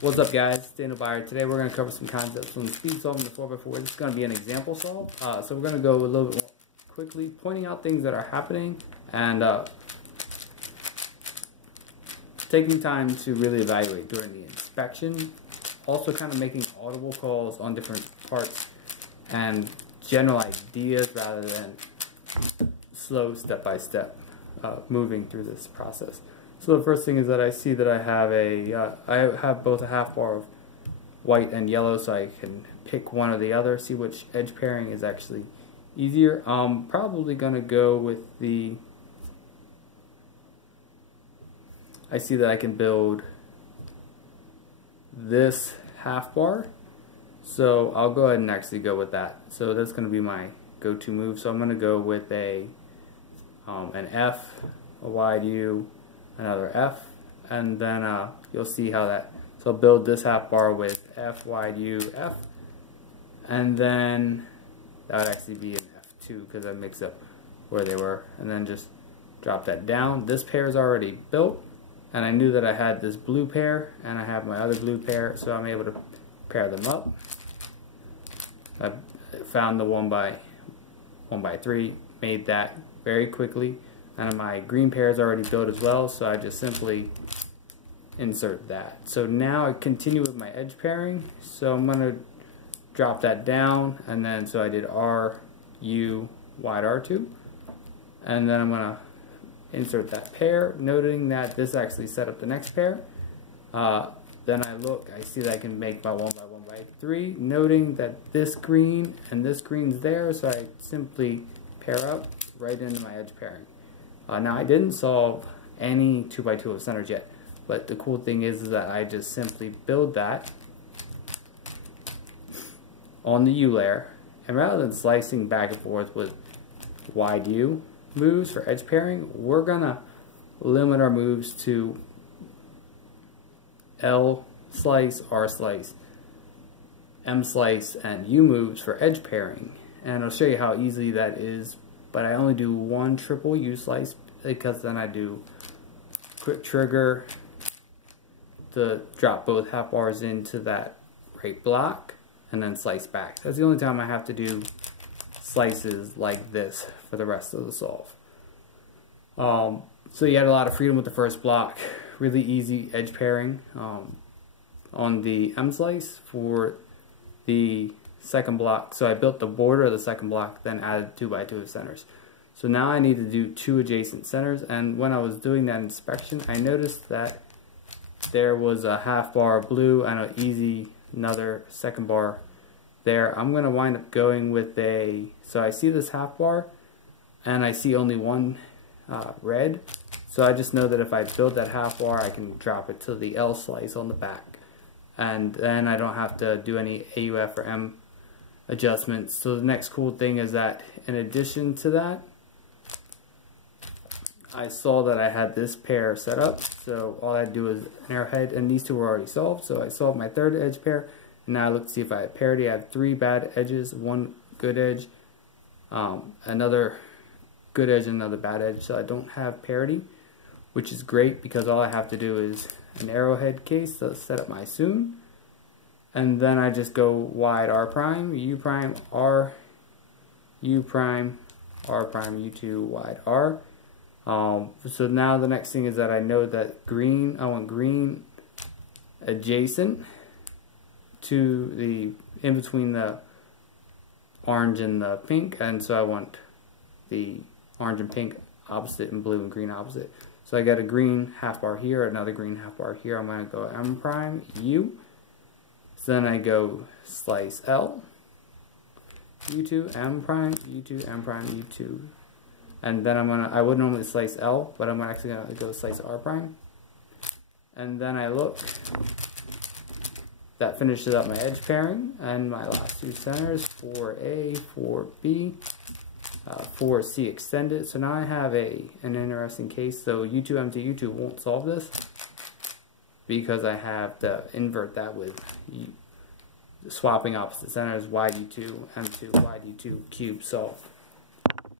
What's up, guys? Daniel Byer. Today we're going to cover some concepts from speed solving the 4x4. This is going to be an example solve. So we're going to go a little bit more quickly, pointing out things that are happening and taking time to really evaluate during the inspection. Also kind of making audible calls on different parts and general ideas rather than slow step-by-step moving through this process. So the first thing is that I see that I have both a half bar of white and yellow, so I can pick one or the other, see which edge pairing is actually easier. I'm probably going to go with I see that I can build this half bar, so I'll go ahead and actually go with that. So that's going to be my go-to move. So I'm going to go with an F, a wide U, another F, and then you'll see how that, so I'll build this half bar with F, wide U, F, and then that would actually be an F2 because I mixed up where they were, and then just drop that down. This pair is already built, and I knew that I had this blue pair, and I have my other blue pair, so I'm able to pair them up. I found the 1x3, made that very quickly. And my green pair is already built as well, so I just simply insert that. So now I continue with my edge pairing. So I'm going to drop that down, and then so I did R, U, wide R2. And then I'm going to insert that pair, noting that this actually set up the next pair. Then I see that I can make my 1x1x3, noting that this green and this green's there, so I simply pair up right into my edge pairing. Now I didn't solve any 2x2 of centers yet, but the cool thing is that I just simply build that on the U layer, and rather than slicing back and forth with wide U moves for edge pairing, we're gonna limit our moves to L slice, R slice, M slice, and U moves for edge pairing. And I'll show you how easy that is. But I only do one triple U slice because then I do quick trigger to drop both half bars into that right block and then slice back. That's the only time I have to do slices like this for the rest of the solve. So you had a lot of freedom with the first block. Really easy edge pairing on the M slice for the second block. So I built the border of the second block, then added 2x2 of centers. So now I need to do 2 adjacent centers, and when I was doing that inspection, I noticed that there was a half bar of blue and another second bar there. I'm going to wind up going with so I see this half bar and I see only one red, so I just know that if I build that half bar, I can drop it to the L slice on the back, and then I don't have to do any AUF or M adjustments. So the next cool thing is that in addition to that, I saw that I had this pair set up, so all I had to do is an arrowhead, and these two were already solved. So I solved my third edge pair, and now I look to see if I have parity. I have 3 bad edges, 1 good edge, another good edge, and another bad edge, so I don't have parity, which is great because all I have to do is an arrowhead case to set up my soon. And then I just go wide R prime, U prime, R, U prime, R prime, U2, wide R. So now the next thing is that I know that I want green adjacent to in between the orange and the pink, and so I want the orange and pink opposite and blue and green opposite. So I got a green half bar here, another green half bar here. I'm going to go M prime, U. So then I go slice L, U2, M prime, U2, M prime, U2. And then I would normally slice L, but I'm actually going to go slice R prime. And then I look, that finishes up my edge pairing, and my last 2 centers, 4A, 4B, 4C extended. So now I have an interesting case. So U2, M2, U2 won't solve this, because I have to invert that with swapping opposite centers, wide U2, M2, wide U2, cube solve.